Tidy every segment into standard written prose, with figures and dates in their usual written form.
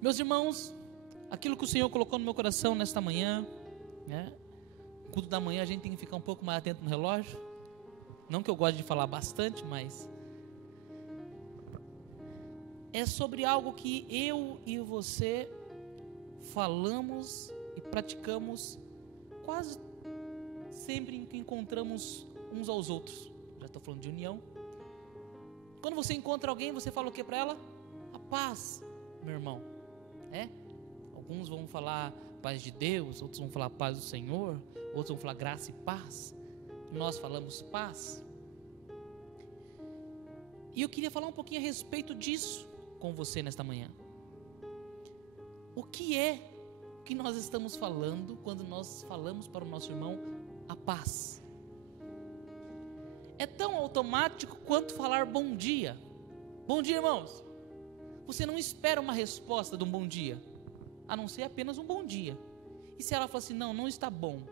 Meus irmãos, aquilo que o Senhor colocou no meu coração nesta manhã, né? No culto da manhã a gente tem que ficar um pouco mais atento no relógio. Não que eu goste de falar bastante, mas é sobre algo que eu e você falamos e praticamos quase sempre em que encontramos uns aos outros. Já estou falando de união. Quando você encontra alguém, você fala o que para ela? A paz, meu irmão. Alguns vão falar paz de Deus, outros vão falar paz do Senhor, outros vão falar graça e paz. Nós falamos paz. E eu queria falar um pouquinho a respeito disso com você nesta manhã. O que é que nós estamos falando quando nós falamos para o nosso irmão a paz? É tão automático quanto falar bom dia. Bom dia, irmãos. Você não espera uma resposta de um bom dia, a não ser apenas um bom dia. E se ela falar assim, não está bom,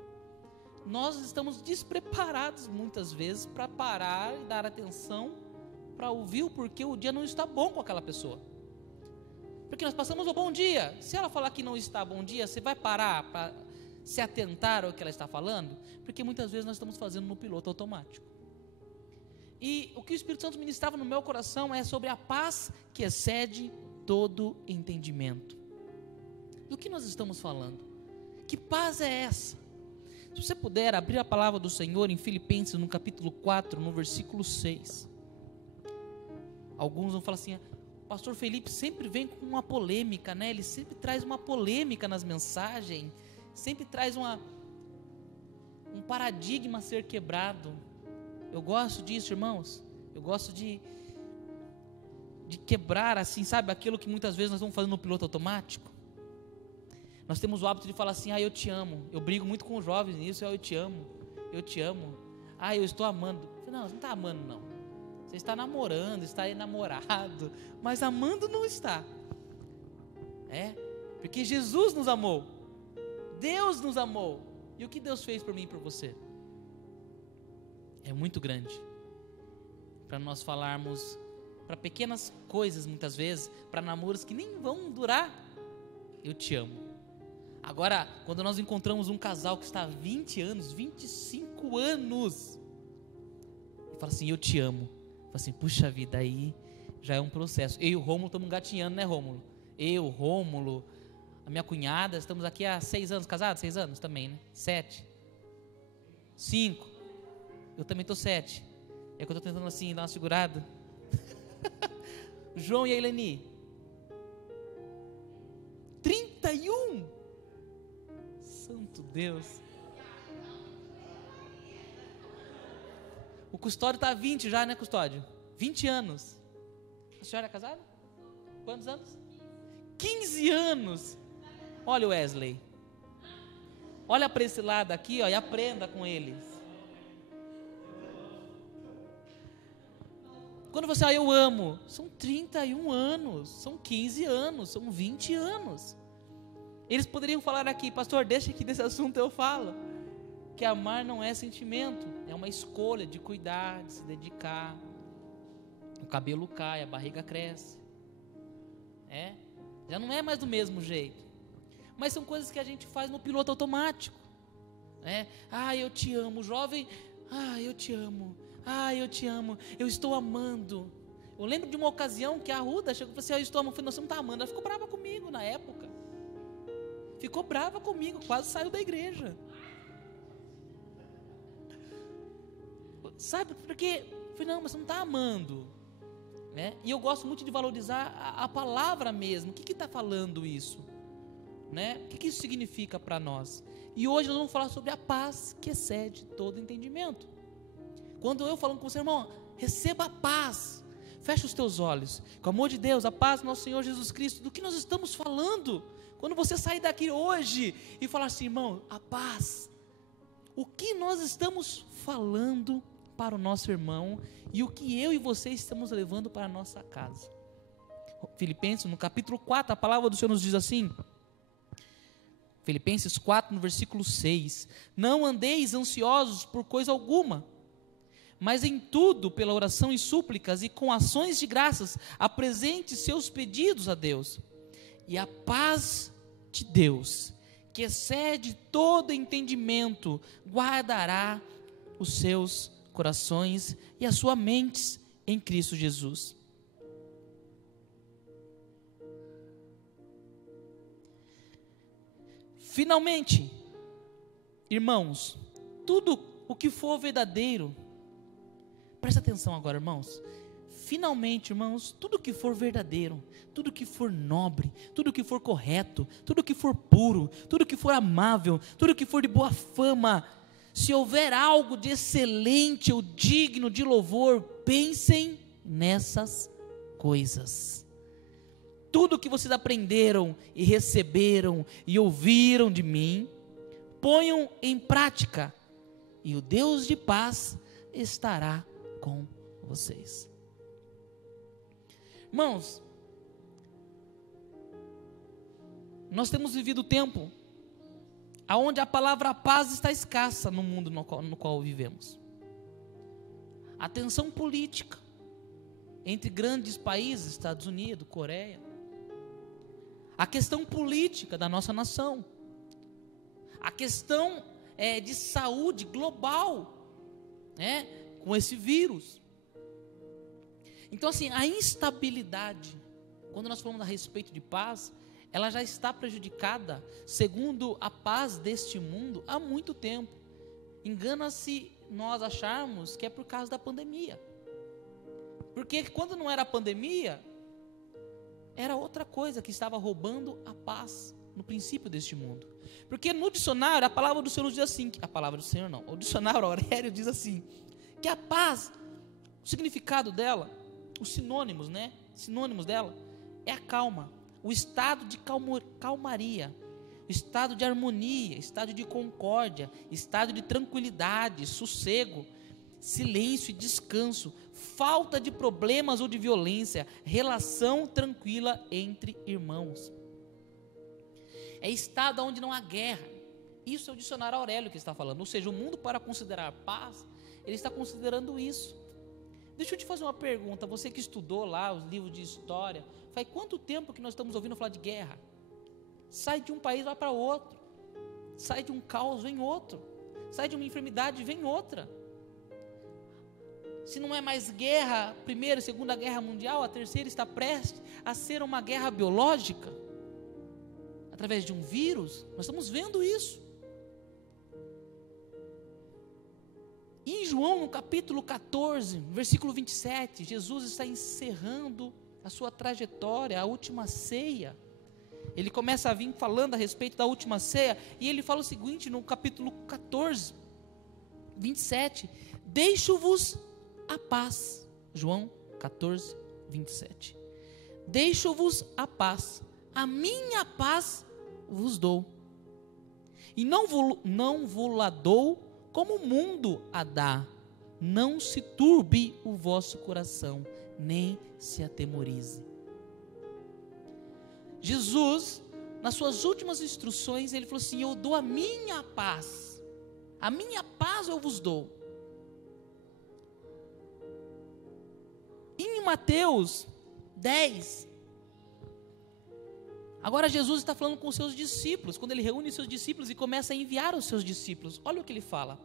nós estamos despreparados muitas vezes para parar e dar atenção para ouvir o porquê o dia não está bom com aquela pessoa. Porque nós passamos o bom dia. Se ela falar que não está bom dia, você vai parar para se atentar ao que ela está falando? Porque muitas vezes nós estamos fazendo no piloto automático. E o que o Espírito Santo ministrava no meu coração é sobre a paz que excede todo entendimento. Do que nós estamos falando? Que paz é essa? Se você puder abrir a palavra do Senhor em Filipenses no capítulo 4, no versículo 6. Alguns vão falar assim, o pastor Felipe sempre vem com uma polêmica, né? Ele sempre traz uma polêmica nas mensagens, sempre traz um paradigma a ser quebrado. Eu gosto disso, irmãos. Eu gosto de quebrar assim, sabe, aquilo que muitas vezes nós vamos fazendo no piloto automático. Nós temos o hábito de falar assim, eu te amo. Eu brigo muito com os jovens nisso, eu te amo. Eu te amo. Eu estou amando. Não, você não está amando não. Você está namorando, está enamorado, mas amando não está. Porque Jesus nos amou. Deus nos amou. E o que Deus fez por mim e por você? É muito grande. Para nós falarmos para pequenas coisas muitas vezes, para namoros que nem vão durar. Eu te amo. Agora, quando nós encontramos um casal que está há 20 anos, 25 anos, e fala assim, eu te amo. Fala assim, puxa vida, aí já é um processo. Eu e o Rômulo estamos engatinhando, né, Rômulo? Eu, Rômulo, a minha cunhada, estamos aqui há 6 anos, casados? 6 anos também, né? 7. 5. Eu também estou 7. É que eu estou tentando assim, dar uma segurada. João e a Eleni. 31. Santo Deus. O Custódio está há 20 já, né, Custódio? 20 anos. A senhora é casada? Quantos anos? 15 anos. Olha o Wesley. Olha para esse lado aqui, e aprenda com eles. Quando você eu amo, são 31 anos, são 15 anos, são 20 anos. Eles poderiam falar aqui, pastor, deixa que desse assunto eu falo. Que amar não é sentimento, é uma escolha de cuidar, de se dedicar. O cabelo cai, a barriga cresce. Já não é mais do mesmo jeito. Mas são coisas que a gente faz no piloto automático. Eu te amo, jovem. Eu te amo. Eu te amo. Eu estou amando. Eu lembro de uma ocasião que a Ruda chegou e falou assim, eu estou amando. Eu falei, não, você não está amando. Ela ficou brava comigo na época. Ficou brava comigo, quase saiu da igreja. Sabe, porque eu falei, não, mas você não está amando. E eu gosto muito de valorizar a palavra mesmo. O que está falando isso? O que isso significa para nós? E hoje nós vamos falar sobre a paz que excede todo entendimento. Quando eu falo com você, irmão, receba a paz. Fecha os teus olhos. Com o amor de Deus, a paz do nosso Senhor Jesus Cristo. Do que nós estamos falando? Quando você sair daqui hoje e falar assim, irmão, a paz. O que nós estamos falando para o nosso irmão e o que eu e você estamos levando para a nossa casa? Filipenses, no capítulo 4, a palavra do Senhor nos diz assim, Filipenses 4, no versículo 6, não andeis ansiosos por coisa alguma, mas em tudo, pela oração e súplicas e com ações de graças, apresente seus pedidos a Deus. E a paz de Deus, que excede todo entendimento, guardará os seus corações e as suas mentes em Cristo Jesus. Finalmente, irmãos, tudo o que for verdadeiro, presta atenção agora, irmãos. Finalmente, irmãos, tudo que for verdadeiro, tudo que for nobre, tudo que for correto, tudo que for puro, tudo que for amável, tudo que for de boa fama, se houver algo de excelente ou digno de louvor, pensem nessas coisas. Tudo que vocês aprenderam e receberam e ouviram de mim, ponham em prática, e o Deus de paz estará com vocês. Irmãos, nós temos vivido tempo onde a palavra paz está escassa no mundo no qual vivemos. A tensão política entre grandes países, Estados Unidos, Coreia, a questão política da nossa nação, a questão de saúde global, com esse vírus. Então, assim, a instabilidade, quando nós falamos a respeito de paz, ela já está prejudicada, segundo a paz deste mundo, há muito tempo. Engana-se nós acharmos que é por causa da pandemia. Porque quando não era a pandemia, era outra coisa que estava roubando a paz no princípio deste mundo. Porque no dicionário, a palavra do Senhor diz assim, a palavra do Senhor não, o dicionário Aurélio diz assim, que a paz, o significado dela, os sinônimos, sinônimos dela, é a calma, o estado de calmaria, estado de harmonia, estado de concórdia, estado de tranquilidade, sossego, silêncio e descanso, falta de problemas ou de violência, relação tranquila entre irmãos. É estado onde não há guerra. Isso é o dicionário Aurélio que está falando. Ou seja, o mundo, para considerar paz, ele está considerando isso. Deixa eu te fazer uma pergunta, você que estudou lá os livros de história, faz quanto tempo que nós estamos ouvindo falar de guerra? Sai de um país, vai para outro, sai de um caos, vem outro, sai de uma enfermidade, vem outra. Se não é mais guerra, primeira e segunda guerra mundial, a terceira está prestes a ser uma guerra biológica, através de um vírus, nós estamos vendo isso. E em João, no capítulo 14, versículo 27, Jesus está encerrando a sua trajetória, a última ceia. Ele começa a vir falando a respeito da última ceia, e ele fala o seguinte, no capítulo 14, 27, deixo-vos a paz. João 14, 27. Deixo-vos a paz, a minha paz vos dou. E não vos la dou como o mundo a dá. Não se turbe o vosso coração, nem se atemorize. Jesus, nas suas últimas instruções, ele falou assim, eu dou a minha paz eu vos dou. Em Mateus 10, agora Jesus está falando com os seus discípulos, quando ele reúne os seus discípulos e começa a enviar os seus discípulos, olha o que ele fala,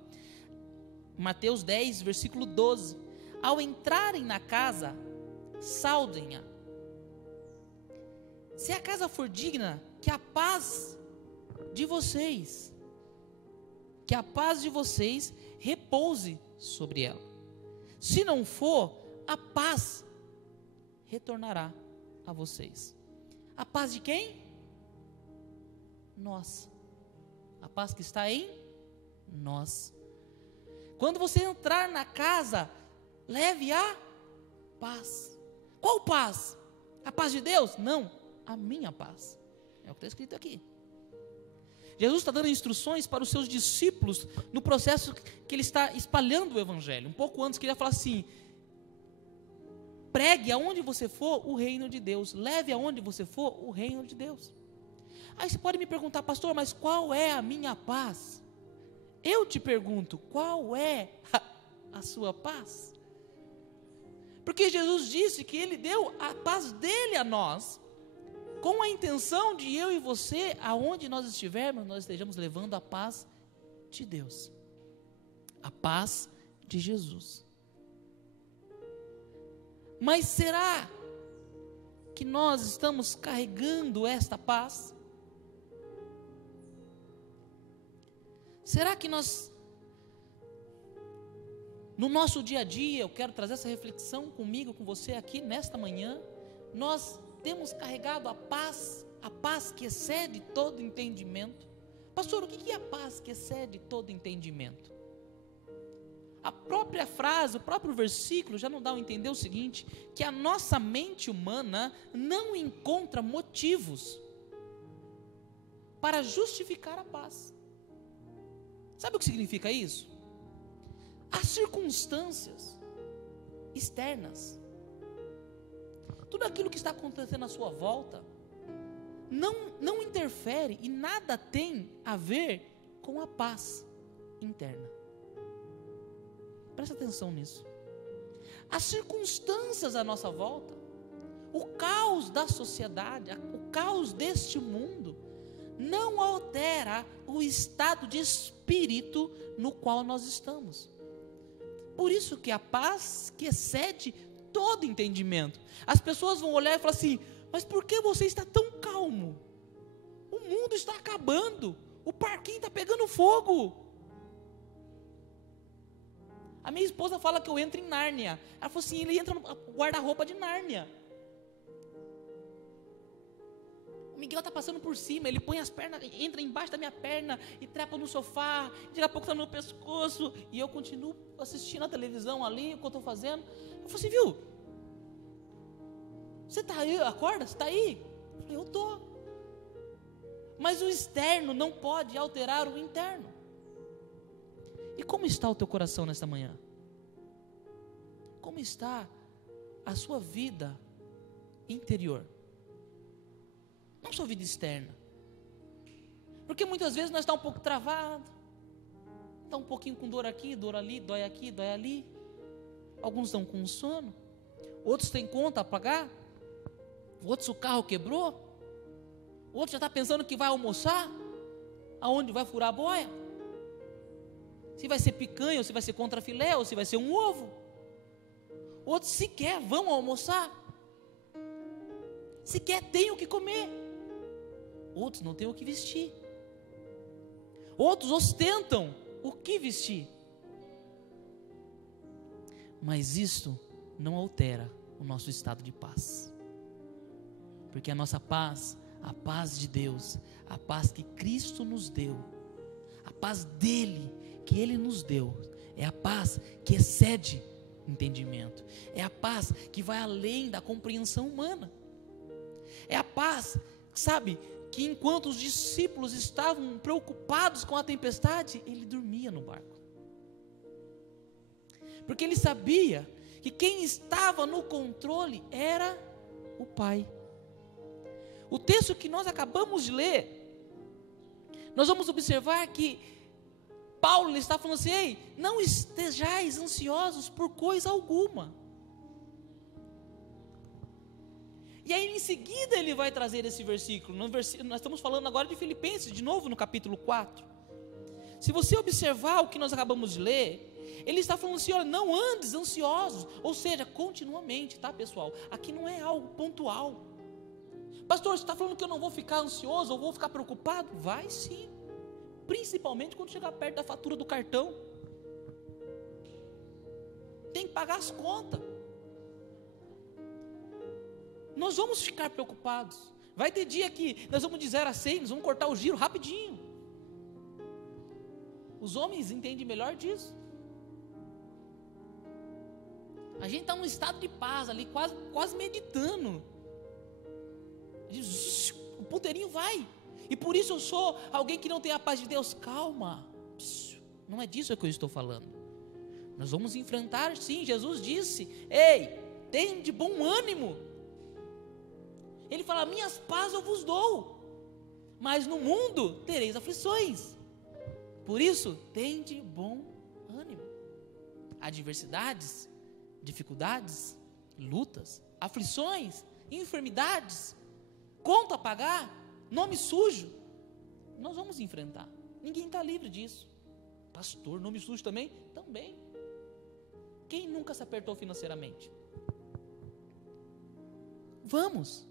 Mateus 10, versículo 12, ao entrarem na casa, saudem-a, se a casa for digna, que a paz de vocês repouse sobre ela, se não for, a paz retornará a vocês. A paz de quem? Nós. A paz que está em nós. Quando você entrar na casa, leve a paz. Qual paz? A paz de Deus? Não, a minha paz. É o que está escrito aqui. Jesus está dando instruções para os seus discípulos no processo que ele está espalhando o evangelho. Um pouco antes, queria falar assim, pregue aonde você for o reino de Deus, leve aonde você for o reino de Deus. Aí você pode me perguntar, pastor, mas qual é a minha paz? Eu te pergunto, qual é a sua paz? Porque Jesus disse que ele deu a paz dele a nós. com a intenção de eu e você, aonde nós estivermos, nós estejamos levando a paz de Deus, a paz de Jesus. Mas será que nós estamos carregando esta paz? Será que nós, no nosso dia a dia, eu quero trazer essa reflexão comigo, com você aqui nesta manhã, nós temos carregado a paz que excede todo entendimento? Pastor, o que é a paz que excede todo entendimento? A própria frase, o próprio versículo já nos dá a entender o seguinte, que a nossa mente humana não encontra motivos para justificar a paz. Sabe o que significa isso? As circunstâncias externas, tudo aquilo que está acontecendo à sua volta, não interfere e nada tem a ver com a paz interna. Presta atenção nisso. As circunstâncias à nossa volta, o caos da sociedade, o caos deste mundo, não altera o estado de espírito no qual nós estamos. Por isso que a paz que excede todo entendimento. As pessoas vão olhar e falar assim, mas por que você está tão calmo? O mundo está acabando, o parquinho está pegando fogo. A minha esposa fala que eu entro em Nárnia. Ela falou assim, ele entra no guarda-roupa de Nárnia. O Miguel está passando por cima, ele põe as pernas, entra embaixo da minha perna e trepa no sofá, daqui a pouco está no meu pescoço, e eu continuo assistindo a televisão ali, o que eu estou fazendo. Eu falei assim, viu? Você está aí, acorda? Você está aí? Eu falei, eu estou. Mas o externo não pode alterar o interno. E como está o teu coração nesta manhã? Como está a sua vida interior? Não sua vida externa. Porque muitas vezes nós estamos um pouco travados, está um pouquinho com dor aqui, dor ali, dói aqui, dói ali. Alguns estão com sono, outros têm conta a pagar, outros o carro quebrou, outros já está pensando que vai almoçar, aonde vai furar a boia, se vai ser picanha, ou se vai ser contrafilé, ou se vai ser um ovo. Outros sequer vão almoçar, sequer têm o que comer, outros não têm o que vestir, outros ostentam o que vestir. Mas isto não altera o nosso estado de paz, porque a nossa paz, a paz de Deus, a paz que Cristo nos deu, a paz dele, que ele nos deu, é a paz que excede entendimento, é a paz que vai além da compreensão humana, é a paz, sabe, que enquanto os discípulos estavam preocupados com a tempestade, ele dormia no barco, porque ele sabia que quem estava no controle era o Pai. O texto que nós acabamos de ler, nós vamos observar que Paulo está falando assim, ei, não estejais ansiosos por coisa alguma. E aí em seguida ele vai trazer esse versículo, nós estamos falando agora de Filipenses, de novo no capítulo 4. Se você observar o que nós acabamos de ler, ele está falando assim, olha, não andes ansiosos, ou seja, continuamente, tá pessoal? Aqui não é algo pontual. Pastor, você está falando que eu não vou ficar ansioso, ou vou ficar preocupado? Vai sim, principalmente quando chegar perto da fatura do cartão, tem que pagar as contas, nós vamos ficar preocupados, vai ter dia que nós vamos de 0 a 100, nós vamos cortar o giro rapidinho, os homens entendem melhor disso, a gente está num estado de paz ali, quase meditando, o ponteirinho vai, e por isso eu sou alguém que não tem a paz de Deus. Calma, não é disso que eu estou falando, nós vamos enfrentar sim, Jesus disse, ei, tem de bom ânimo, ele fala, minhas paz eu vos dou, mas no mundo tereis aflições, por isso, tem de bom ânimo, adversidades, dificuldades, lutas, aflições, enfermidades, conta a pagar, nome sujo, nós vamos enfrentar. Ninguém está livre disso. Pastor, nome sujo também? Também. Quem nunca se apertou financeiramente? Vamos.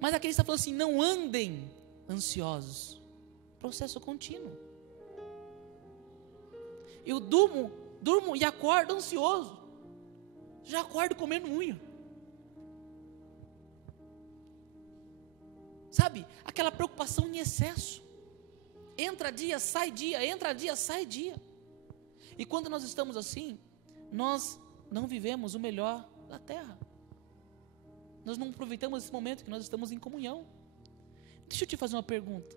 Mas aqui ele está falando assim, não andem ansiosos. Processo contínuo. Eu durmo e acordo ansioso. Já acordo comendo unha. Sabe, aquela preocupação em excesso. Entra dia, sai dia, entra dia, sai dia. E quando nós estamos assim, nós não vivemos o melhor da terra. Nós não aproveitamos esse momento que nós estamos em comunhão. Deixa eu te fazer uma pergunta.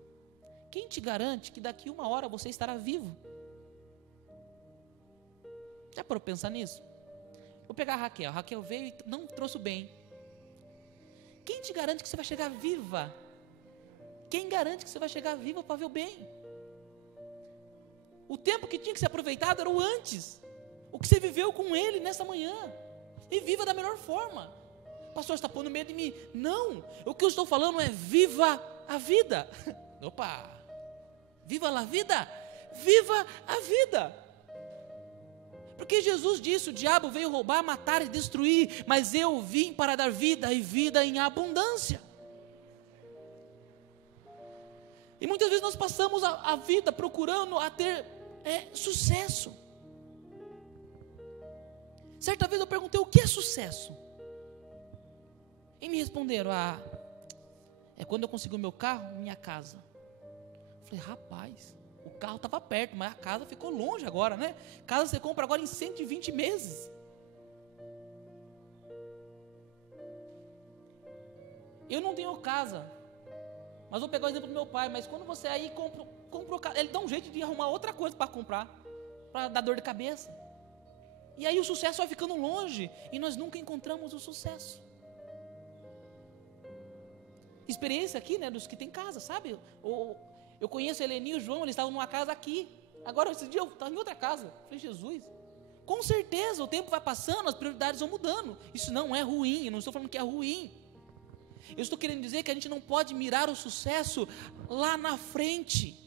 Quem te garante que daqui 1 hora você estará vivo? Já parou para pensar nisso? Vou pegar a Raquel. A Raquel veio e não trouxe o bem. Quem te garante que você vai chegar viva? Quem garante que você vai chegar viva para ver o bem? O tempo que tinha que ser aproveitado era o antes. O que você viveu com ele nessa manhã. E viva da melhor forma. Pastor, você está pondo medo de mim? Não. O que eu estou falando é viva a vida. Opa. Viva a vida. Viva a vida. Porque Jesus disse, o diabo veio roubar, matar e destruir, mas eu vim para dar vida e vida em abundância. E muitas vezes nós passamos a vida procurando a ter sucesso. Certa vez eu perguntei, o que é sucesso? E me responderam, é quando eu consigo o meu carro, minha casa. Eu falei, rapaz, o carro estava perto, mas a casa ficou longe agora, né? Casa você compra agora em 120 meses. Eu não tenho casa, mas vou pegar o exemplo do meu pai, mas quando você aí compra o carro, ele dá um jeito de arrumar outra coisa para comprar, para dar dor de cabeça. E aí o sucesso vai ficando longe, e nós nunca encontramos o sucesso. Experiência aqui, né, dos que tem casa, sabe? Eu conheço a Eleni e o João, eles estavam numa casa aqui. Agora, esse dia eu estava em outra casa. Falei, Jesus, com certeza o tempo vai passando, as prioridades vão mudando. Isso não é ruim, eu não estou falando que é ruim. Eu estou querendo dizer que a gente não pode mirar o sucesso lá na frente,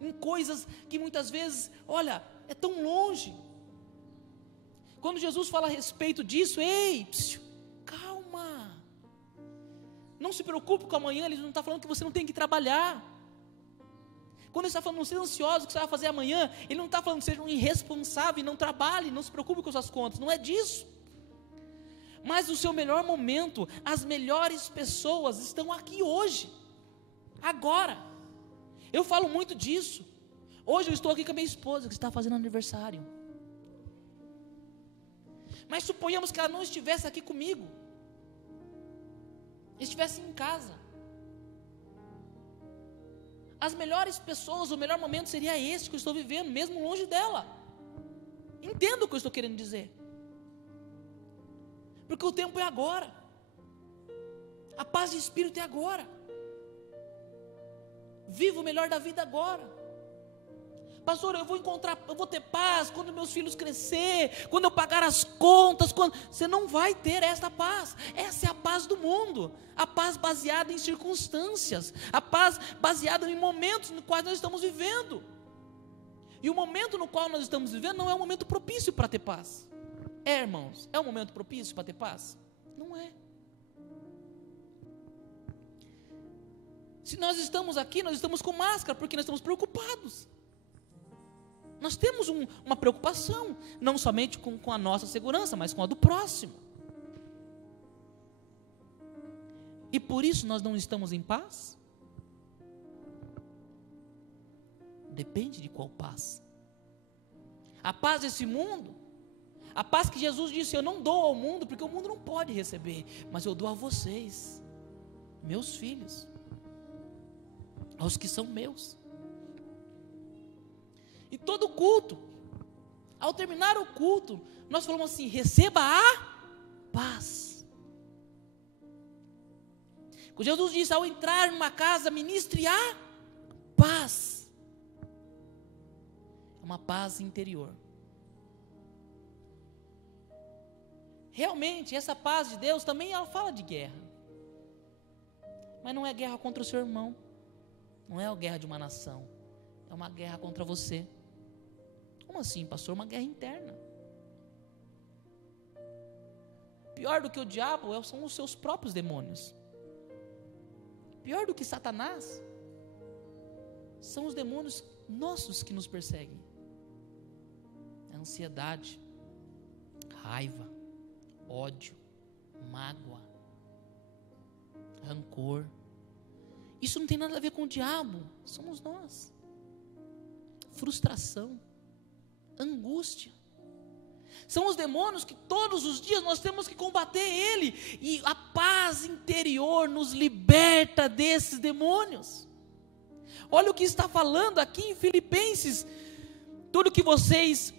em coisas que muitas vezes, olha, é tão longe. Quando Jesus fala a respeito disso, ei, calma. Não se preocupe com amanhã, ele não está falando que você não tem que trabalhar. Quando ele está falando, não seja ansioso, o que você vai fazer amanhã, ele não está falando que seja um irresponsável, não trabalhe, não se preocupe com suas contas, não é disso. Mas o seu melhor momento, as melhores pessoas estão aqui hoje, agora. Eu falo muito disso. Hoje eu estou aqui com a minha esposa, que está fazendo aniversário. Mas suponhamos que ela não estivesse aqui comigo, estivesse em casa. As melhores pessoas, o melhor momento seria esse que eu estou vivendo, mesmo longe dela. Entenda o que eu estou querendo dizer. Porque o tempo é agora. A paz de espírito é agora. Viva o melhor da vida agora. Pastor, eu vou ter paz quando meus filhos crescer, quando eu pagar as contas, você não vai ter essa paz. Essa é a paz do mundo, a paz baseada em circunstâncias, a paz baseada em momentos nos quais nós estamos vivendo. E o momento no qual nós estamos vivendo não é um momento propício para ter paz. Irmãos, é um momento propício para ter paz? Não é. Se nós estamos aqui, nós estamos com máscara, porque nós estamos preocupados. Nós temos uma preocupação, não somente com a nossa segurança, mas com a do próximo. E por isso nós não estamos em paz? Depende de qual paz. A paz desse mundo, a paz que Jesus disse, eu não dou ao mundo, porque o mundo não pode receber, mas eu dou a vocês, meus filhos, aos que são meus. E todo culto, ao terminar o culto, nós falamos assim, receba a paz. Quando Jesus disse, ao entrar numa casa, ministre a paz. É uma paz interior. Realmente, essa paz de Deus também ela fala de guerra. Mas não é guerra contra o seu irmão. Não é a guerra de uma nação. É uma guerra contra você. Como assim, pastor? Uma guerra interna. Pior do que o diabo são os seus próprios demônios. Pior do que Satanás são os demônios nossos que nos perseguem. É ansiedade, raiva, ódio, mágoa, rancor. Isso não tem nada a ver com o diabo, somos nós. Frustração, angústia. São os demônios que todos os dias nós temos que combater ele. E a paz interior nos liberta desses demônios. Olha o que está falando aqui em Filipenses. Tudo que vocês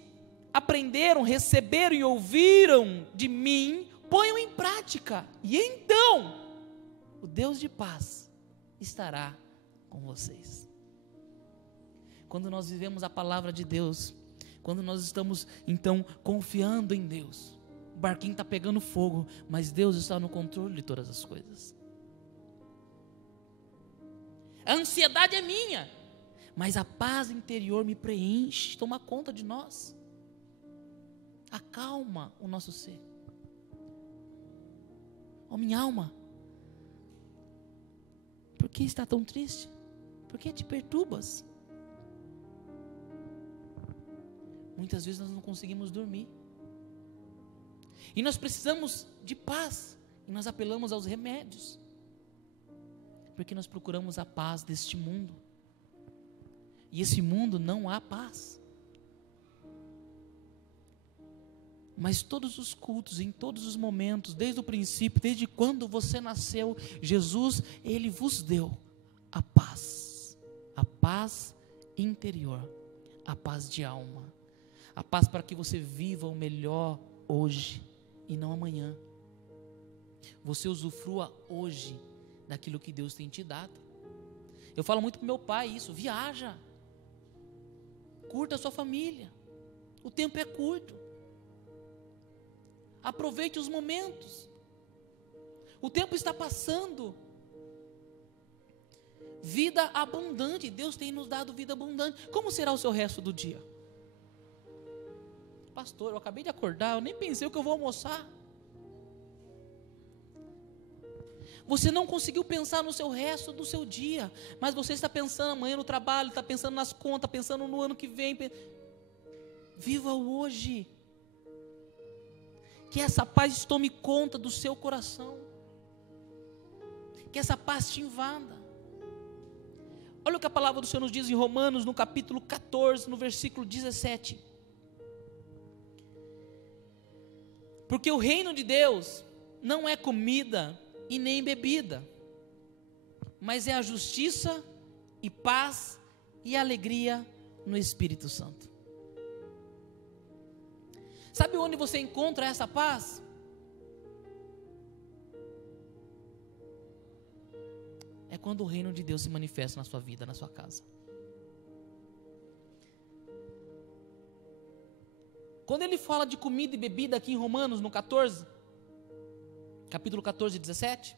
aprenderam, receberam e ouviram de mim, ponham em prática. E então, o Deus de paz estará com vocês. Quando nós vivemos a palavra de Deus, quando nós estamos então confiando em Deus, o barquinho está pegando fogo, mas Deus está no controle de todas as coisas. A ansiedade é minha, mas a paz interior me preenche, toma conta de nós, acalma o nosso ser. Oh, minha alma, por que está tão triste? Por que te perturbas? Muitas vezes nós não conseguimos dormir. E nós precisamos de paz. E nós apelamos aos remédios. Porque nós procuramos a paz deste mundo. E esse mundo não há paz. Mas todos os cultos, em todos os momentos, desde o princípio, desde quando você nasceu, Jesus, Ele vos deu a paz interior, a paz de alma. A paz para que você viva o melhor hoje e não amanhã. Você usufrua hoje daquilo que Deus tem te dado. Eu falo muito para meu pai isso: viaja, curta a sua família, o tempo é curto, aproveite os momentos, o tempo está passando. Vida abundante, Deus tem nos dado vida abundante. Como será o seu resto do dia? Pastor, eu acabei de acordar, eu nem pensei o que eu vou almoçar. Você não conseguiu pensar no seu resto do seu dia, mas você está pensando amanhã no trabalho, está pensando nas contas, pensando no ano que vem. Viva o hoje. Que essa paz tome conta do seu coração. Que essa paz te invada. Olha o que a palavra do Senhor nos diz em Romanos, no capítulo 14, no versículo 17. Porque o reino de Deus não é comida e nem bebida, mas é a justiça e paz e alegria no Espírito Santo. Sabe onde você encontra essa paz? É quando o reino de Deus se manifesta na sua vida, na sua casa. Quando ele fala de comida e bebida aqui em Romanos, no 14, capítulo 14, 17,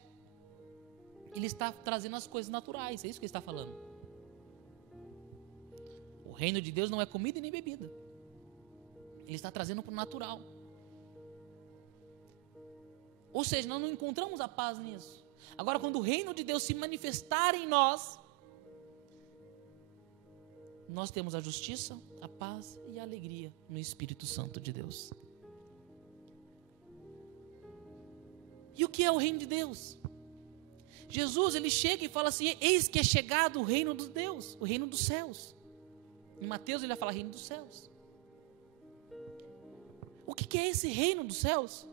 ele está trazendo as coisas naturais, é isso que ele está falando. O reino de Deus não é comida e nem bebida. Ele está trazendo para o natural. Ou seja, nós não encontramos a paz nisso. Agora, quando o reino de Deus se manifestar em nós, nós temos a justiça, a paz e a alegria no Espírito Santo de Deus. E o que é o reino de Deus? Jesus, ele chega e fala assim: eis que é chegado o reino de Deus, o reino dos céus. Em Mateus ele vai falar reino dos céus. O que é esse reino dos céus?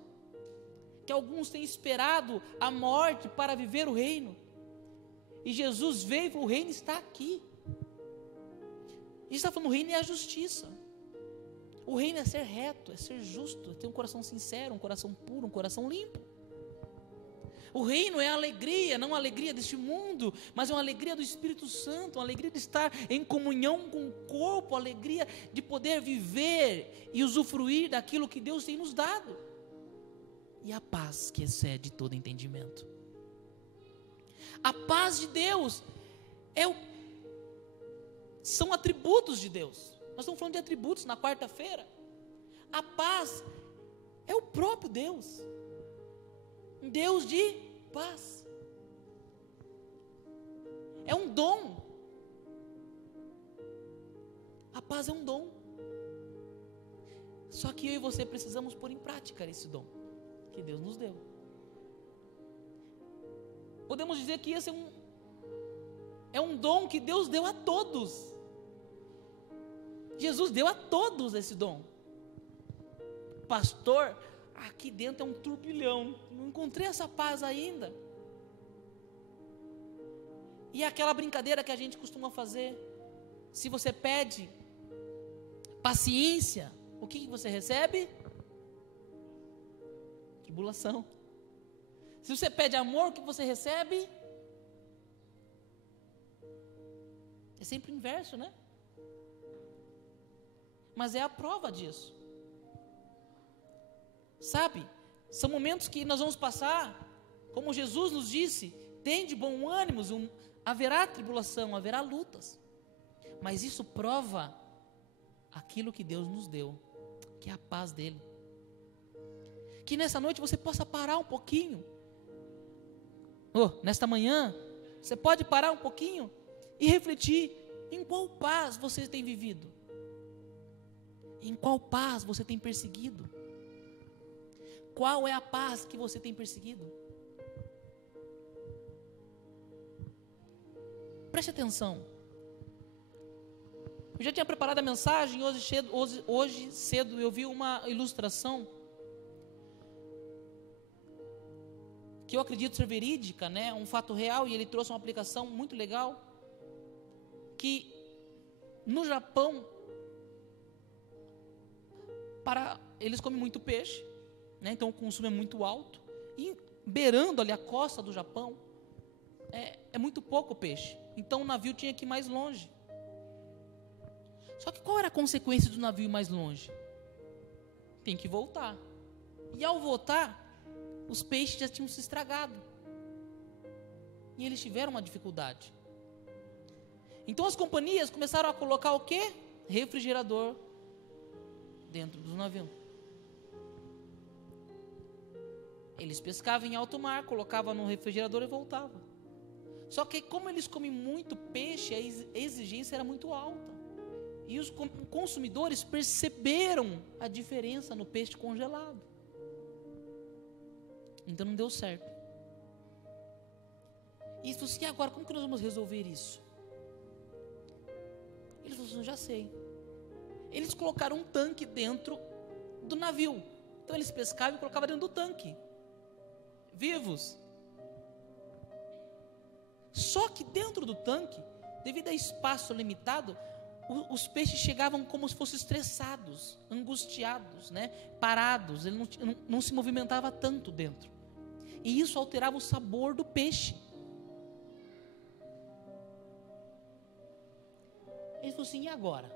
Que alguns têm esperado a morte para viver o reino. E Jesus veio e falou: o reino está aqui. Ele está falando: o reino é a justiça. O reino é ser reto, é ser justo, é ter um coração sincero, um coração puro, um coração limpo. O reino é a alegria, não a alegria deste mundo, mas é uma alegria do Espírito Santo, uma alegria de estar em comunhão com o corpo, a alegria de poder viver e usufruir daquilo que Deus tem nos dado. E a paz que excede todo entendimento. A paz de Deus são atributos de Deus. Nós estamos falando de atributos na quarta-feira. A paz é o próprio Deus. Um Deus de paz. É um dom. A paz é um dom. Só que eu e você precisamos pôr em prática esse dom que Deus nos deu. Podemos dizer que esse é um dom que Deus deu a todos. Jesus deu a todos esse dom. Pastor, aqui dentro é um turbilhão, não encontrei essa paz ainda. E aquela brincadeira que a gente costuma fazer, se você pede paciência, o que você recebe? Tribulação. Se você pede amor, o que você recebe? É sempre o inverso, né? Mas é a prova disso. Sabe? São momentos que nós vamos passar, como Jesus nos disse, tem de bom ânimo, haverá tribulação, haverá lutas. Mas isso prova aquilo que Deus nos deu, que é a paz dele. Que nessa noite você possa parar um pouquinho. Nesta manhã, você pode parar um pouquinho e refletir em qual paz você tem vivido. Em qual paz você tem perseguido? Qual é a paz que você tem perseguido? Preste atenção. Eu já tinha preparado a mensagem, hoje cedo eu vi uma ilustração que eu acredito ser verídica, né? Um fato real, e ele trouxe uma aplicação muito legal, que no Japão, eles comem muito peixe, né? Então o consumo é muito alto, e beirando ali a costa do Japão, é muito pouco peixe, então o navio tinha que ir mais longe. Só que qual era a consequência do navio ir mais longe? Tem que voltar. E ao voltar, os peixes já tinham se estragado. E eles tiveram uma dificuldade. Então as companhias começaram a colocar o quê? Refrigerador dentro do navio. Eles pescavam em alto mar, colocavam no refrigerador e voltavam. Só que como eles comem muito peixe, a exigência era muito alta. E os consumidores perceberam a diferença no peixe congelado. Então não deu certo. E ele falou assim: e agora, como que nós vamos resolver isso? Ele falou assim: já sei. Eles colocaram um tanque dentro do navio. Então eles pescavam e colocavam dentro do tanque, vivos. Só que dentro do tanque, devido a espaço limitado, os peixes chegavam como se fossem estressados, angustiados, né? Parados. Ele não se movimentava tanto dentro. E isso alterava o sabor do peixe. Ele falou assim: e agora?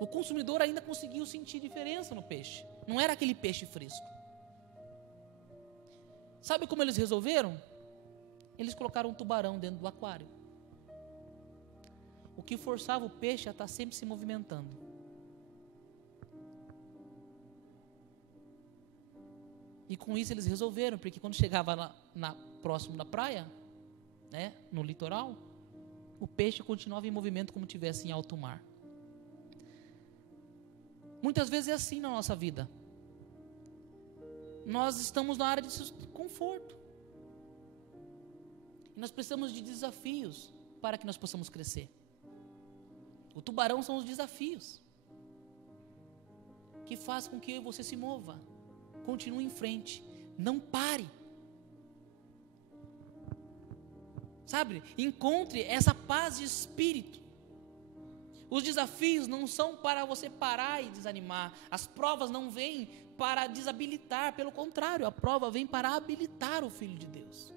O consumidor ainda conseguiu sentir diferença no peixe. Não era aquele peixe fresco. Sabe como eles resolveram? Eles colocaram um tubarão dentro do aquário. O que forçava o peixe a estar sempre se movimentando. E com isso eles resolveram, porque quando chegava próximo da praia, né, no litoral, o peixe continuava em movimento como tivesse em alto mar. Muitas vezes é assim na nossa vida. Nós estamos na área de conforto. E nós precisamos de desafios para que nós possamos crescer. O tubarão são os desafios que faz com que eu e você se mova. Continue em frente, não pare. Sabe, encontre essa paz de espírito. Os desafios não são para você parar e desanimar. As provas não vêm para desabilitar, pelo contrário, a prova vem para habilitar o Filho de Deus.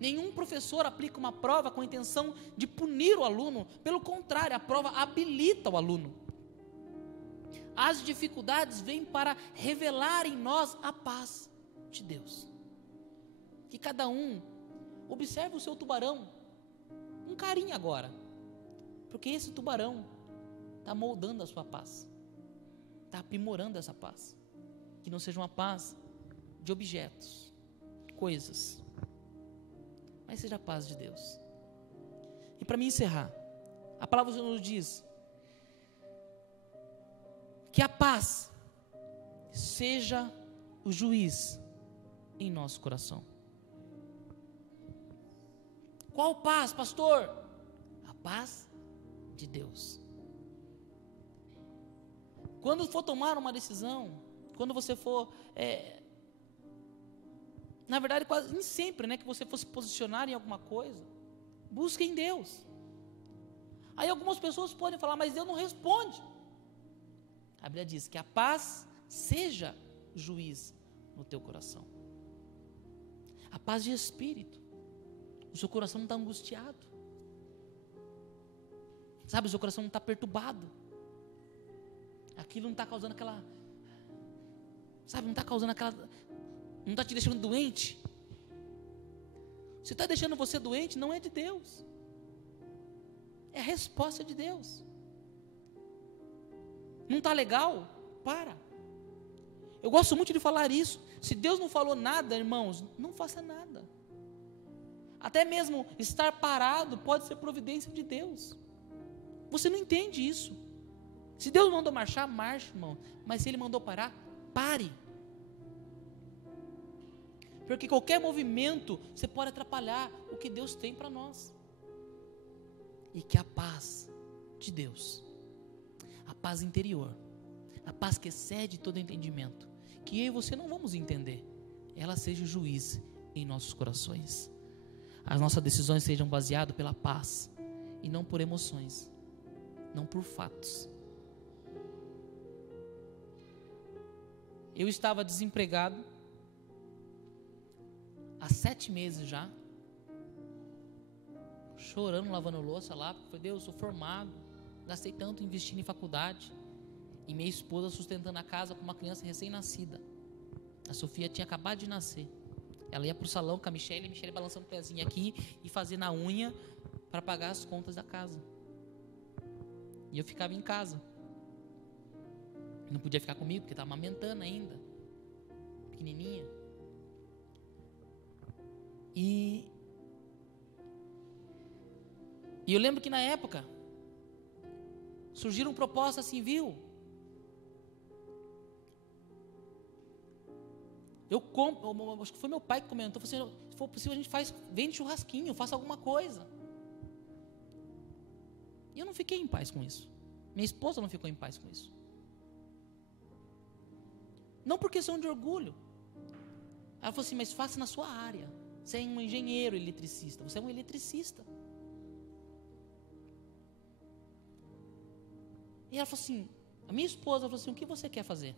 Nenhum professor aplica uma prova com a intenção de punir o aluno, pelo contrário, a prova habilita o aluno. As dificuldades vêm para revelar em nós a paz de Deus. Que cada um Observe o seu tubarão, com carinho agora, porque esse tubarão está moldando a sua paz, está aprimorando essa paz, que não seja uma paz de objetos, coisas, mas seja a paz de Deus. E para mim encerrar, a palavra do Senhor nos diz que a paz seja o juiz em nosso coração. Qual paz, pastor? A paz de Deus. Quando for tomar uma decisão, quando você for, na verdade, quase nem sempre, né, que você for se posicionar em alguma coisa, busque em Deus. Aí algumas pessoas podem falar, mas Deus não responde. A Bíblia diz que a paz seja juiz no teu coração. A paz de espírito. O seu coração não está angustiado. Sabe, o seu coração não está perturbado. Aquilo não está causando aquela, sabe, não está causando aquela, não está te deixando doente. Se está deixando você doente, não é de Deus. É a resposta de Deus. Não está legal? Para. Eu gosto muito de falar isso. Se Deus não falou nada, irmãos, não faça nada. Até mesmo estar parado pode ser providência de Deus. Você não entende isso. Se Deus mandou marchar, marche, irmão. Mas se Ele mandou parar, pare. Porque qualquer movimento, você pode atrapalhar o que Deus tem para nós. E que a paz de Deus, a paz interior, a paz que excede todo entendimento, que eu e você não vamos entender, ela seja o juiz em nossos corações. As nossas decisões sejam baseadas pela paz e não por emoções, não por fatos. Eu estava desempregado há 7 meses já, chorando, lavando louça lá, porque Deus, eu sou formado, gastei tanto investindo em faculdade, e minha esposa sustentando a casa com uma criança recém-nascida. A Sofia tinha acabado de nascer. Ela ia para o salão com a Michele balançando o pezinho aqui e fazendo a unha para pagar as contas da casa. E eu ficava em casa. Não podia ficar comigo, porque estava amamentando ainda, pequenininha. E eu lembro que na época surgiram propostas assim, viu? Acho que foi meu pai que comentou, falou assim, se for possível a gente vende churrasquinho, faça alguma coisa. E eu não fiquei em paz com isso. Minha esposa não ficou em paz com isso. Não por questão de orgulho. Ela falou assim, mas faça na sua área. Você é um engenheiro eletricista, você é um eletricista. E ela falou assim, a minha esposa falou assim, o que você quer fazer?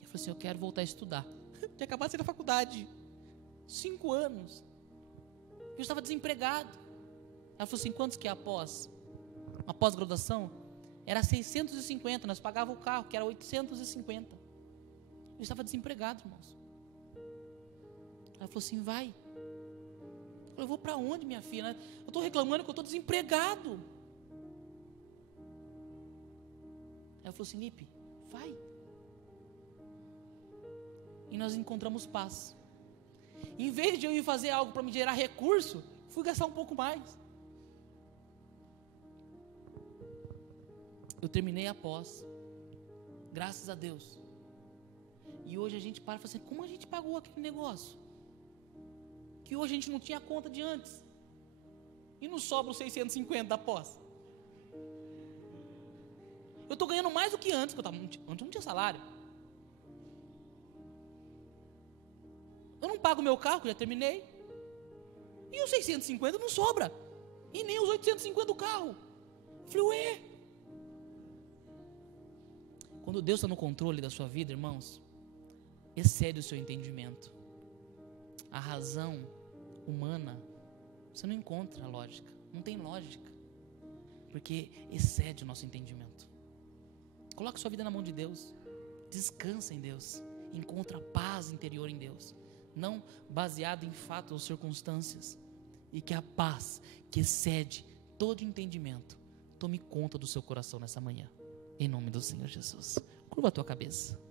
Eu falei assim, eu quero voltar a estudar. Tinha acabado de sair da faculdade, 5 anos. Eu estava desempregado. Ela falou assim, quantos que é a pós? Uma pós-graduação? Era 650, nós pagávamos o carro, que era 850. Eu estava desempregado, irmãos. Ela falou assim, vai. Eu falei, eu vou para onde, minha filha? Eu estou reclamando que eu estou desempregado. Ela falou assim, Lipe, vai. E nós encontramos paz. Em vez de eu ir fazer algo para me gerar recurso, fui gastar um pouco mais. Eu terminei a pós, graças a Deus. E hoje a gente para e fala assim, como a gente pagou aquele negócio? Que hoje a gente não tinha conta de antes. E não sobra os 650 da pós. Eu estou ganhando mais do que antes, porque antes não tinha salário. Eu não pago meu carro, que eu já terminei. E os 650 não sobra. E nem os 850 do carro. Eu falei, ué. Quando Deus está no controle da sua vida, irmãos, excede o seu entendimento. A razão humana, você não encontra lógica. Não tem lógica. Porque excede o nosso entendimento. Coloque sua vida na mão de Deus. Descansa em Deus. Encontra paz interior em Deus. não baseado em fatos ou circunstâncias. E que a paz que excede todo entendimento tome conta do seu coração nessa manhã, em nome do Senhor Jesus. Curva a tua cabeça.